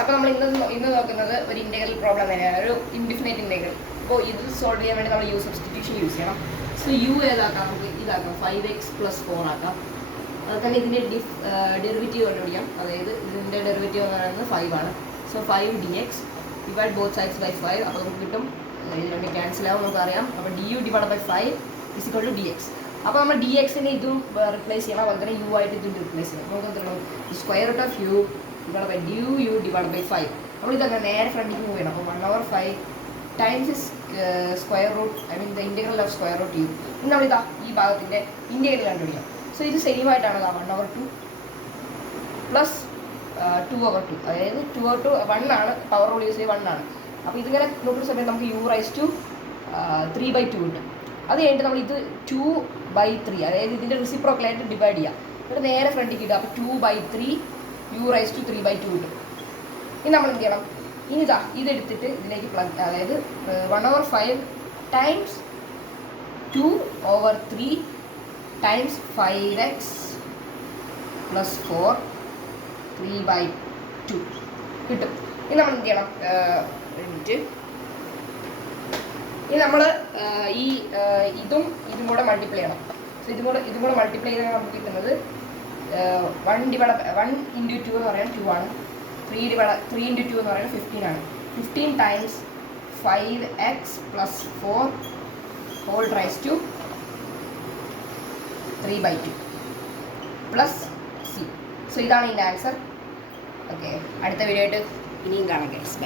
അപ്പോൾ നമ്മൾ ഇന്ന് നോക്കുന്നത് ഒരു ഇൻ്റഗ്രൽ പ്രോബ്ലം തന്നെയാണ്, ഒരു ഇൻഡിഫിനൈറ്റ് ഇൻ്റഗ്രൽ. അപ്പോൾ ഇത് സോൾവ് ചെയ്യാൻ വേണ്ടി നമ്മൾ സബ്സ്റ്റിറ്റ്യൂഷൻ യൂസ് ചെയ്യണം. സോ യു ഏതാക്കാം, നമുക്ക് ഇതാക്കാം 5x+4 ആക്കാം. അതുപോലെ തന്നെ ഇതിൻ്റെ ഡെറിവേറ്റീവ് കണ്ടുപിടിക്കാം. അതായത് ഇതിൻ്റെ ഡെറിവേറ്റീവ് എന്ന് പറയുന്നത് 5 ആണ്. So 5 dx divide both sides by 5. അപ്പോൾ നമുക്ക് കിട്ടും, ഇത് രണ്ട് ക്യാൻസൽ ആവും നമുക്കറിയാം. അപ്പോൾ du/5 = dx. അപ്പോൾ നമ്മൾ dxനെ ഇതും റിപ്ലേസ് ചെയ്യണം, അതുപോലെ തന്നെ u ആയിട്ട് ഇതും റിപ്ലേസ് ചെയ്യണം. നമുക്ക് എന്താണ് √u du/5. നമ്മൾ ഇതങ്ങനെ നേരെ ഫ്രണ്ടിലേക്ക് മൂവ് ചെയ്യണം. അപ്പോൾ 1/5 times square root, I mean the integral of square root u. ഇനി നമ്മളിതാ ഈ ഭാഗത്തിൻ്റെ ഇൻ്റഗ്രൽ കണ്ടുപിടിക്കാം. സോ ഇത് സെയിം ആയിട്ടാണ് 1/2 പ്ലസ് 2/2. അതായത് 2/2 1 ആണ്, പവർ റൂൾ യൂസ് ചെയ്ത് 1 ആണ്. അപ്പോൾ ഇതിങ്ങനെ നോക്കുന്ന സമയത്ത് നമുക്ക് u⁻3/2 കിട്ടും. അത് കഴിഞ്ഞിട്ട് നമ്മൾ ഇത് 2/3, അതായത് ഇതിൻ്റെ റെസിപ്രോക്കലായിട്ട് ഡിവൈഡ് ചെയ്യാം. എന്നിട്ട് നേരെ ഫ്രണ്ടിലേക്ക് ഇടുക. അപ്പോൾ 2/3 u⁻3/2 കിട്ടും. ഇനി നമ്മൾ എന്ത് ചെയ്യണം, ഇനി ഇതെടുത്തിട്ട് ഇതിലേക്ക് പ്ലഗ്, അതായത് 1/5 ടൈംസ് 2/3 ടൈംസ് 5x + 4 3/2 കിട്ടും. ഇനി നമ്മൾ എന്ത് ചെയ്യണം, ഇനി നമ്മൾ ഇതും കൂടെ മൾട്ടിപ്ലൈ ചെയ്യണം. സോ ഇതും കൂടെ മൾട്ടിപ്ലൈ ചെയ്താൽ നമുക്ക് കിട്ടുന്നത് 1 × 2 എന്ന് പറയുന്നത് 2 ആണ്. 3 × 2 എന്ന് പറയുന്നത് 15 ആണ്. 15 times 5x + 4 whole raise to 3/2 plus c. So ഇതാണ് ഇതിൻ്റെ ആൻസർ. ഓക്കെ, അടുത്ത വീഡിയോ ആയിട്ട് ഇനിയും കാണാം ഗൈസ്.